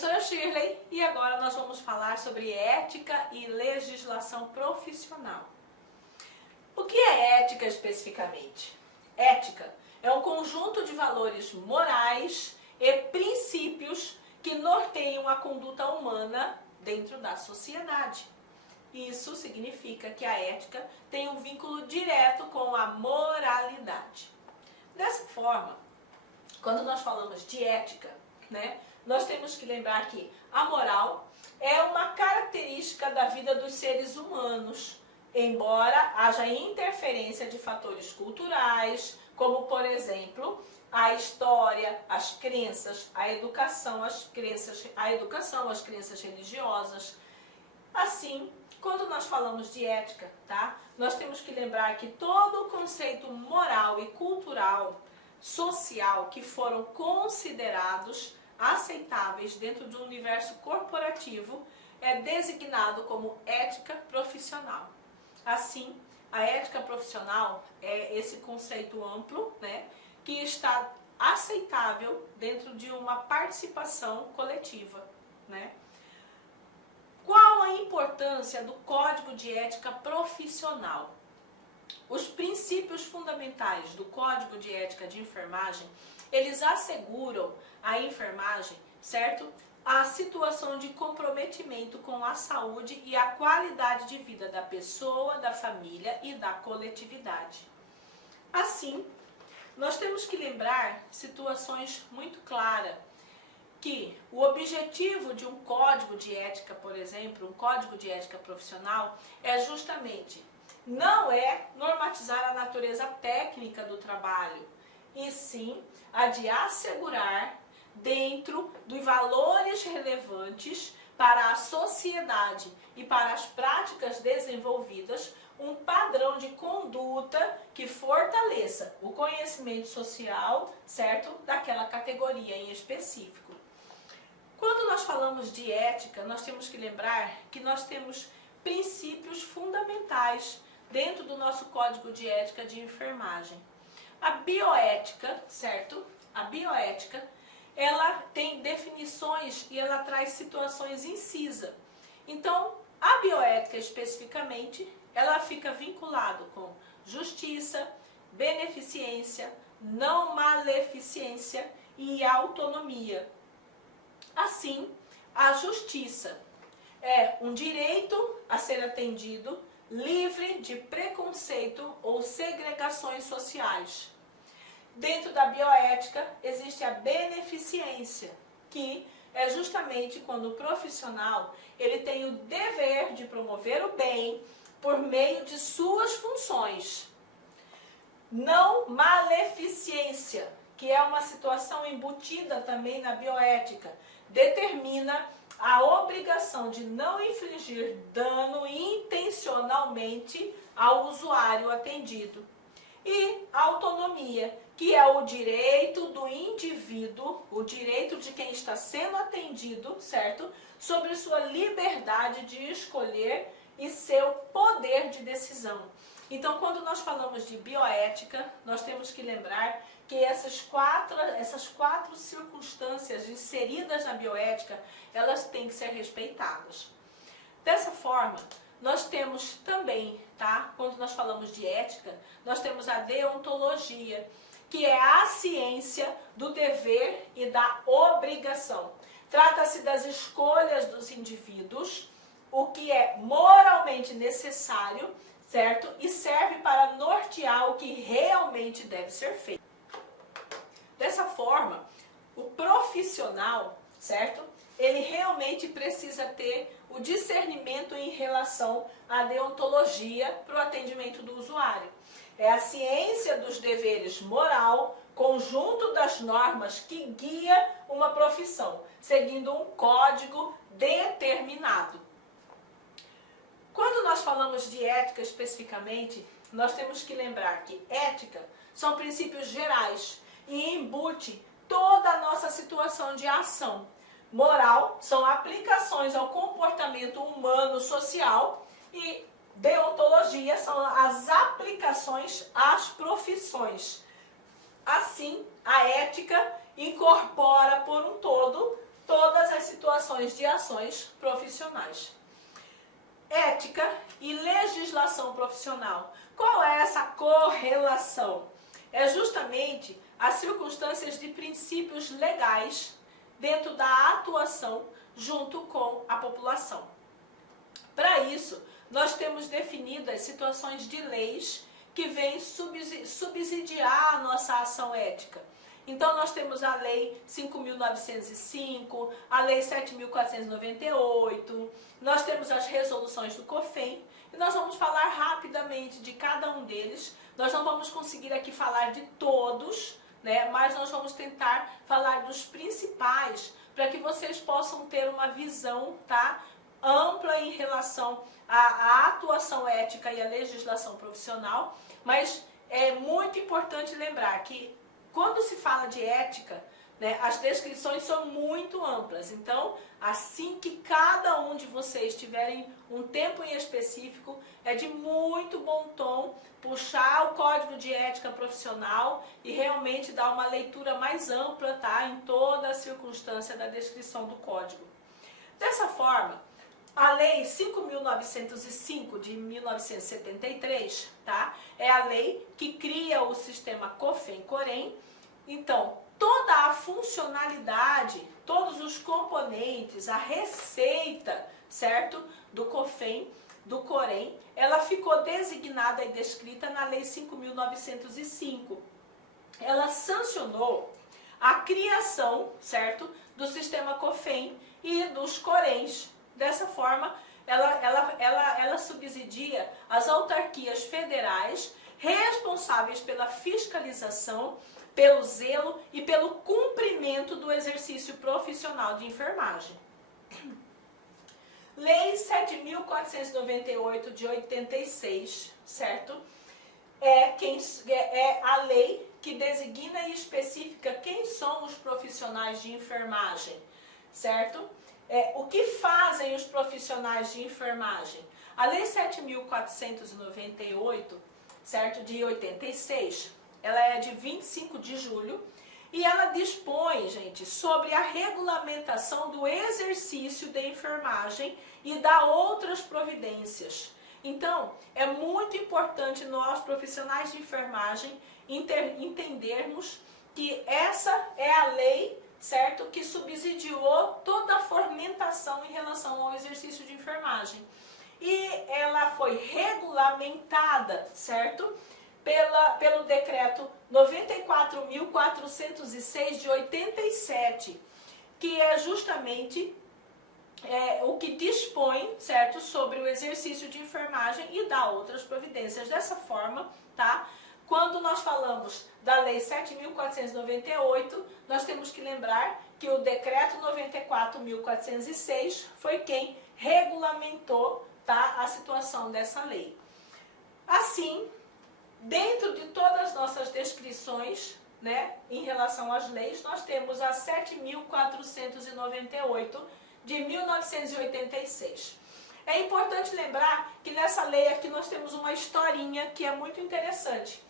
professora Shirley e agora nós vamos falar sobre ética e legislação profissional. O que é ética especificamente? Ética é um conjunto de valores morais e princípios que norteiam a conduta humana dentro da sociedade. Isso significa que a ética tem um vínculo direto com a moralidade. Dessa forma, quando nós falamos de ética, nós temos que lembrar que a moral é uma característica da vida dos seres humanos, embora haja interferência de fatores culturais, como por exemplo, a história, as crenças, a educação, as crenças religiosas. Assim, quando nós falamos de ética, nós temos que lembrar que todo o conceito moral e cultural, social, que foram considerados aceitáveis dentro do universo corporativo, é designado como ética profissional. Assim, a ética profissional é esse conceito amplo, que está aceitável dentro de uma participação coletiva, Qual a importância do Código de Ética Profissional? Os princípios fundamentais do Código de Ética de Enfermagem, eles asseguram à enfermagem, a situação de comprometimento com a saúde e a qualidade de vida da pessoa, da família e da coletividade. Assim, nós temos que lembrar situações muito claras, que o objetivo de um código de ética, por exemplo, um código de ética profissional, é justamente, não é normatizar a natureza técnica do trabalho, e sim a de assegurar, dentro dos valores relevantes para a sociedade e para as práticas desenvolvidas, um padrão de conduta que fortaleça o conhecimento social, daquela categoria em específico. Quando nós falamos de ética, nós temos que lembrar que nós temos princípios fundamentais dentro do nosso Código de Ética de Enfermagem. A bioética, A bioética, ela tem definições e ela traz situações incisas. Então, a bioética especificamente, ela fica vinculada com justiça, beneficência, não maleficência e autonomia. Assim, a justiça é um direito a ser atendido, livre de preconceito ou segregações sociais. Dentro da bioética existe a beneficência, que é justamente quando o profissional ele tem o dever de promover o bem por meio de suas funções. Não maleficência, que é uma situação embutida também na bioética, determina a obrigação de não infligir dano intencionalmente ao usuário atendido. E a autonomia, que é o direito do indivíduo, o direito de quem está sendo atendido, sobre sua liberdade de escolher e seu poder de decisão. Então, quando nós falamos de bioética, nós temos que lembrar que essas quatro circunstâncias inseridas na bioética, elas têm que ser respeitadas. Dessa forma, nós temos também, quando nós falamos de ética, nós temos a deontologia, que é a ciência do dever e da obrigação. Trata-se das escolhas dos indivíduos, o que é moralmente necessário, e serve para nortear o que realmente deve ser feito. Dessa forma, o profissional, ele realmente precisa ter o discernimento em relação à deontologia para o atendimento do usuário. É a ciência dos deveres moral, conjunto das normas que guia uma profissão, seguindo um código determinado. Quando nós falamos de ética especificamente, nós temos que lembrar que ética são princípios gerais e embute toda a nossa situação de ação. Moral são aplicações ao comportamento humano social e deontologia são as aplicações às profissões. Assim, a ética incorpora por um todo todas as situações definições de ações profissionais. Ética e legislação profissional. Qual é essa correlação? É justamente as circunstâncias de princípios legais dentro da atuação junto com a população. Para isso, nós temos definido as situações de leis que vêm subsidiar a nossa ação ética. Então, nós temos a Lei 5.905, a Lei 7.498, nós temos as resoluções do COFEM, e nós vamos falar rapidamente de cada um deles. Nós não vamos conseguir aqui falar de todos, né? Mas nós vamos tentar falar dos principais, para que vocês possam ter uma visão, tá, ampla em relação à atuação ética e à legislação profissional. Mas é muito importante lembrar que quando se fala de ética, né, as descrições são muito amplas. Então, assim que cada um de vocês tiverem um tempo em específico, é de muito bom tom puxar o Código de Ética Profissional e realmente dar uma leitura mais ampla, tá, em toda a circunstância da descrição do Código. Dessa forma, a Lei 5.905 de 1973, tá, é a lei que cria o sistema COFEM-COREM. Então, toda a funcionalidade, todos os componentes, a receita, certo, do COFEM, do COREM, ela ficou designada e descrita na Lei 5.905. Ela sancionou a criação, certo, do sistema COFEM e dos CORENs. Dessa forma, ela subsidia as autarquias federais responsáveis pela fiscalização, pelo zelo e pelo cumprimento do exercício profissional de enfermagem. Lei 7.498 de 86, certo? É a lei que designa e especifica quem são os profissionais de enfermagem, certo? O que fazem os profissionais de enfermagem? A Lei 7.498, certo, de 86, ela é de 25 de julho e ela dispõe, gente, sobre a regulamentação do exercício de enfermagem e dá outras providências. Então, é muito importante nós, profissionais de enfermagem, entendermos que essa é a lei, certo, que subsidiou toda a fomentação em relação ao exercício de enfermagem. E ela foi regulamentada, certo, pelo decreto 94.406 de 87, que é justamente o que dispõe, certo, sobre o exercício de enfermagem e dá outras providências. Dessa forma, tá? Quando nós falamos da Lei 7.498, nós temos que lembrar que o decreto 94.406 foi quem regulamentou, tá, a situação dessa lei. Assim, dentro de todas as nossas descrições, né, em relação às leis, nós temos a 7.498 de 1986. É importante lembrar que nessa lei aqui nós temos uma historinha que é muito interessante.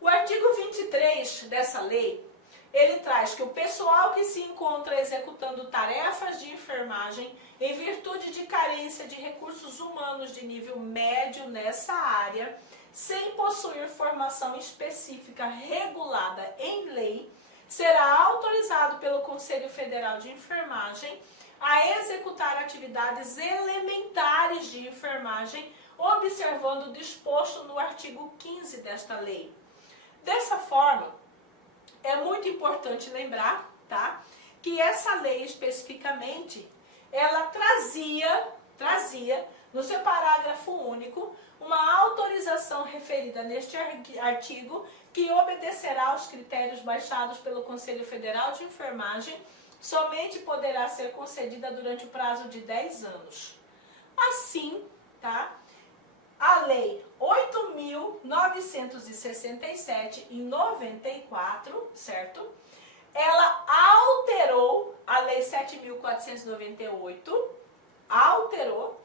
O artigo 23 dessa lei, ele traz que o pessoal que se encontra executando tarefas de enfermagem em virtude de carência de recursos humanos de nível médio nessa área, sem possuir formação específica regulada em lei, será autorizado pelo Conselho Federal de Enfermagem a executar atividades elementares de enfermagem, observando o disposto no artigo 15 desta lei. Dessa forma, é muito importante lembrar, tá, que essa lei especificamente, ela trazia no seu parágrafo único uma autorização referida neste artigo que obedecerá aos critérios baixados pelo Conselho Federal de Enfermagem, somente poderá ser concedida durante o prazo de 10 anos. Assim, tá, a Lei 8.967, em 94, certo? Ela alterou a Lei 7.498, alterou,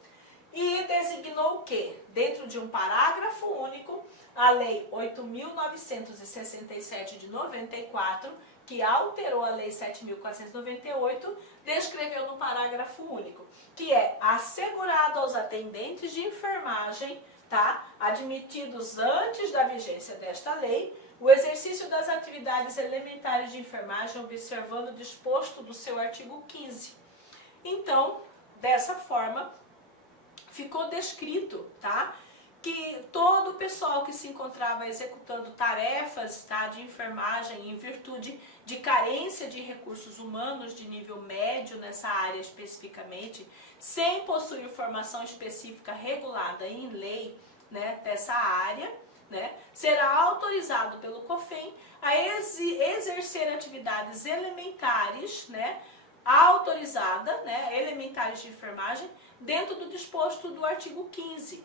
e designou o quê? Dentro de um parágrafo único, a Lei 8.967 de 94, que alterou a Lei 7.498, descreveu no parágrafo único, que é assegurado aos atendentes de enfermagem, tá, admitidos antes da vigência desta lei, o exercício das atividades elementares de enfermagem, observando o disposto do seu artigo 15. Então, dessa forma, ficou descrito, tá, que todo o pessoal que se encontrava executando tarefas, tá, de enfermagem em virtude de carência de recursos humanos de nível médio nessa área especificamente, sem possuir formação específica regulada em lei, né, dessa área, né, será autorizado pelo COFEM a exercer atividades elementares, né, autorizada, né, elementares de enfermagem, dentro do disposto do artigo 15.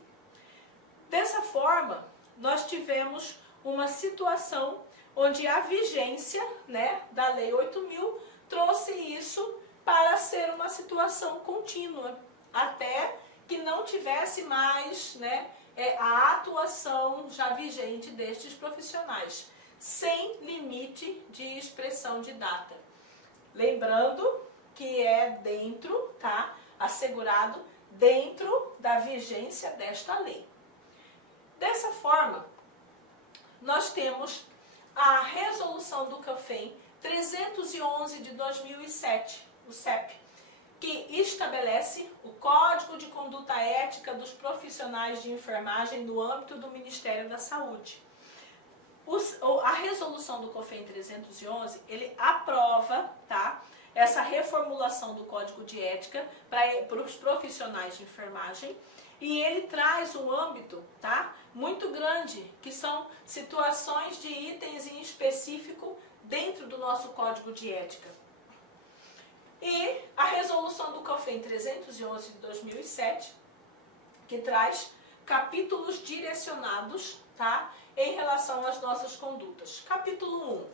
Dessa forma, nós tivemos uma situação onde a vigência, né, da Lei 8.000 trouxe isso para ser uma situação contínua, até que não tivesse mais, né, a atuação já vigente destes profissionais, sem limite de expressão de data. Lembrando que é dentro, tá, assegurado dentro da vigência desta lei. Dessa forma, nós temos a resolução do COFEM 311 de 2007, o CEP, que estabelece o Código de Conduta Ética dos Profissionais de Enfermagem no âmbito do Ministério da Saúde. A resolução do COFEM 311, ele aprova, tá, essa reformulação do Código de Ética para os profissionais de enfermagem, e ele traz um âmbito, tá, muito grande, que são situações de itens em específico dentro do nosso Código de Ética. E a resolução do COFEM 311 de 2007, que traz capítulos direcionados, tá, em relação às nossas condutas. Capítulo 1,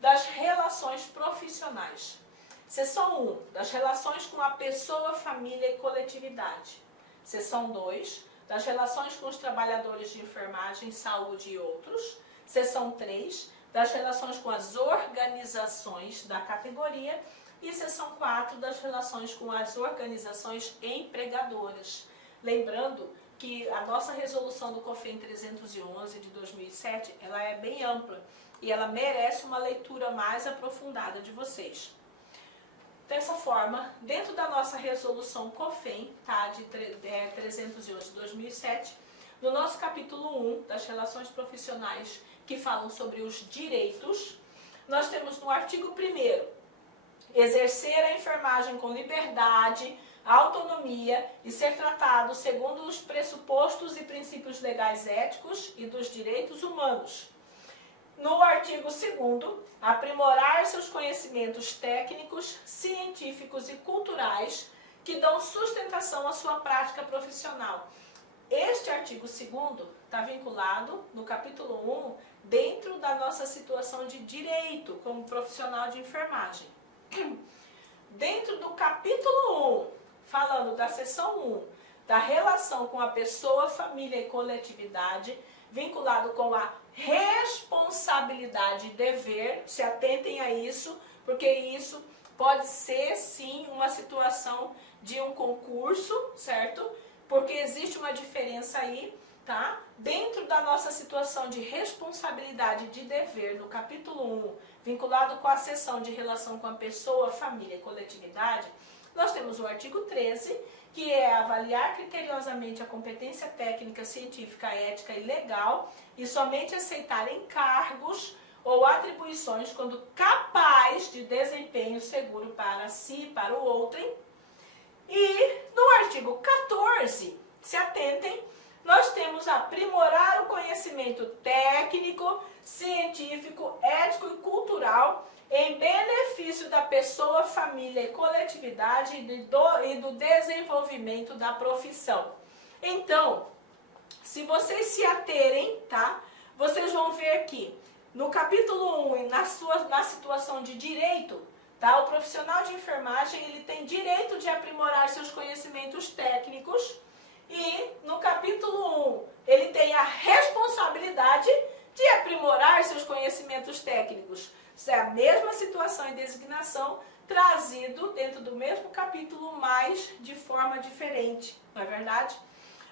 das relações profissionais. Seção 1, das relações com a pessoa, família e coletividade. Seção 2, das relações com os trabalhadores de enfermagem, saúde e outros. Seção 3, das relações com as organizações da categoria. E seção 4, das relações com as organizações empregadoras. Lembrando que a nossa resolução do COFEM 311 de 2007, ela é bem ampla e ela merece uma leitura mais aprofundada de vocês. Dessa forma, dentro da nossa resolução COFEM, tá, de 311 de 2007, no nosso capítulo 1 das relações profissionais, que falam sobre os direitos, nós temos no artigo 1º, exercer a enfermagem com liberdade, autonomia e ser tratado segundo os pressupostos e princípios legais éticos e dos direitos humanos. No artigo 2º, aprimorar seus conhecimentos técnicos, científicos e culturais que dão sustentação à sua prática profissional. Este artigo 2º está vinculado no capítulo 1 dentro da nossa situação de direito como profissional de enfermagem. Dentro do capítulo 1, falando da seção 1, da relação com a pessoa, família e coletividade, vinculado com a responsabilidade e dever, se atentem a isso, porque isso pode ser sim uma situação de um concurso, certo? Porque existe uma diferença aí, tá? Dentro da nossa situação de responsabilidade de dever, no capítulo 1, vinculado com a seção de relação com a pessoa, família e coletividade, nós temos o artigo 13, que é avaliar criteriosamente a competência técnica, científica, ética e legal e somente aceitar encargos ou atribuições quando capaz de desempenho seguro para si e para o outrem. E no artigo 14, se atentem, nós temos aprimorar o conhecimento técnico, científico, ético e cultural em benefício da pessoa, família e coletividade e do desenvolvimento da profissão. Então, se vocês se aterem, tá? Vocês vão ver que no capítulo 1, na situação de direito, tá? O profissional de enfermagem, ele tem direito de aprimorar seus conhecimentos técnicos e no capítulo 1, ele tem a responsabilidade de aprimorar seus conhecimentos técnicos. Isso é a mesma situação e designação trazido dentro do mesmo capítulo, mas de forma diferente, não é verdade?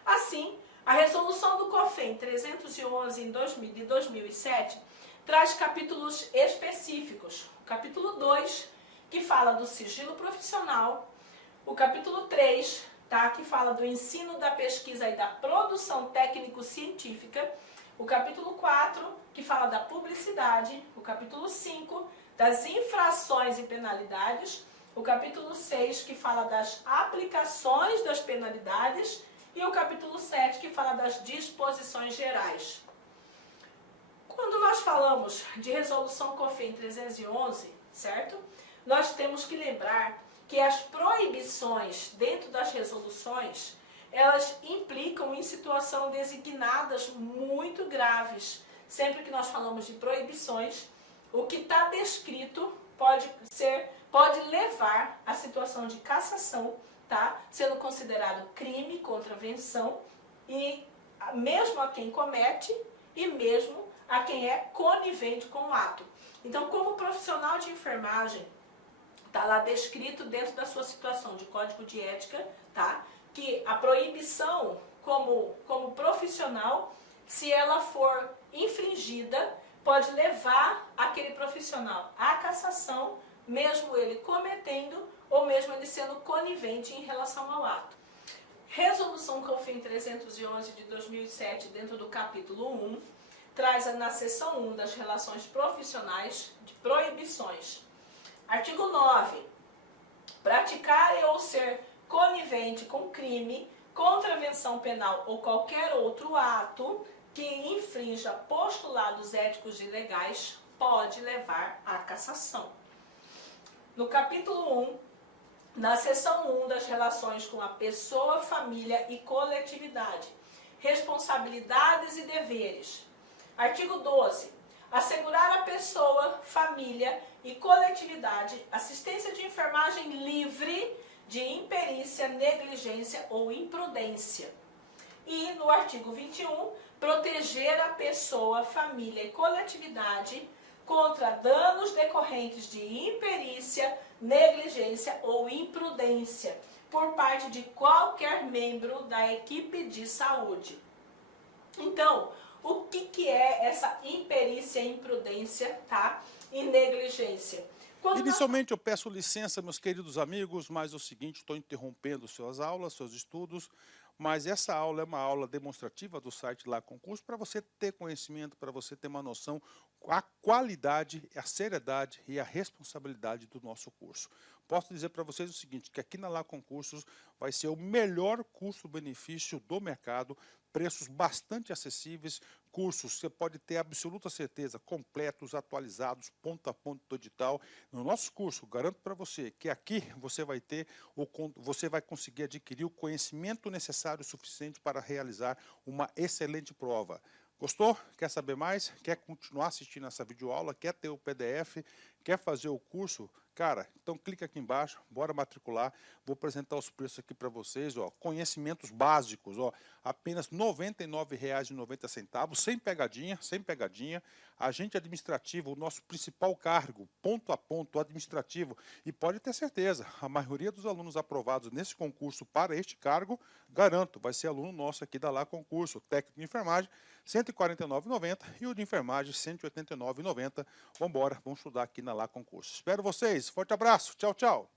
Assim, a resolução do COFEN 311 de 2007 traz capítulos específicos. O capítulo 2, que fala do sigilo profissional. O capítulo 3, tá, que fala do ensino, da pesquisa e da produção técnico-científica. O capítulo 4, que fala da publicidade. O capítulo 5, das infrações e penalidades. O capítulo 6, que fala das aplicações das penalidades. E o capítulo 7, que fala das disposições gerais. Quando nós falamos de resolução COFEN 311, certo? Nós temos que lembrar que as proibições dentro das resoluções, elas implicam em situações designadas muito graves. Sempre que nós falamos de proibições, o que está descrito pode levar à situação de cassação, tá? Sendo considerado crime, contravenção, e mesmo a quem comete e mesmo a quem é conivente com o ato. Então, como profissional de enfermagem, está lá descrito dentro da sua situação de código de ética, tá? Que a proibição como profissional, se ela for infringida, pode levar aquele profissional à cassação, mesmo ele cometendo ou mesmo ele sendo conivente em relação ao ato. Resolução COFEN 311 de 2007, dentro do capítulo 1, traz na seção 1 das relações profissionais de proibições. Artigo 9. Praticar ou ser conivente com crime, contravenção penal ou qualquer outro ato que infrinja postulados éticos e legais pode levar à cassação. No capítulo 1, na seção 1 das relações com a pessoa, família e coletividade, responsabilidades e deveres. Artigo 12. Assegurar à pessoa, família e coletividade assistência de enfermagem livre de imperícia, negligência ou imprudência. E no artigo 21, proteger a pessoa, família e coletividade contra danos decorrentes de imperícia, negligência ou imprudência por parte de qualquer membro da equipe de saúde. Então, o que é essa imperícia, imprudência, tá? E negligência? Inicialmente eu peço licença, meus queridos amigos, mas é o seguinte, estou interrompendo suas aulas, seus estudos, mas essa aula é uma aula demonstrativa do site Lá Concurso para você ter conhecimento, para você ter uma noção, a qualidade, a seriedade e a responsabilidade do nosso curso. Posso dizer para vocês o seguinte, que aqui na Lá Concursos vai ser o melhor custo-benefício do mercado, preços bastante acessíveis, cursos, você pode ter absoluta certeza, completos, atualizados, ponto a ponto do edital. No nosso curso, garanto para você que aqui você vai conseguir adquirir o conhecimento necessário suficiente para realizar uma excelente prova. Gostou? Quer saber mais? Quer continuar assistindo essa videoaula? Quer ter o PDF? Quer fazer o curso? Cara, então clica aqui embaixo, bora matricular. Vou apresentar os preços aqui para vocês, ó. Conhecimentos básicos, ó, apenas R$ 99,90, sem pegadinha, sem pegadinha. Agente administrativo, o nosso principal cargo, ponto a ponto administrativo. E pode ter certeza, a maioria dos alunos aprovados nesse concurso para este cargo, garanto, vai ser aluno nosso aqui da Lá Concurso, técnico de enfermagem, R$ 149,90 e o de enfermagem, R$ 189,90. Vamos embora, vamos estudar aqui na Lá Concurso. Espero vocês, forte abraço, tchau, tchau.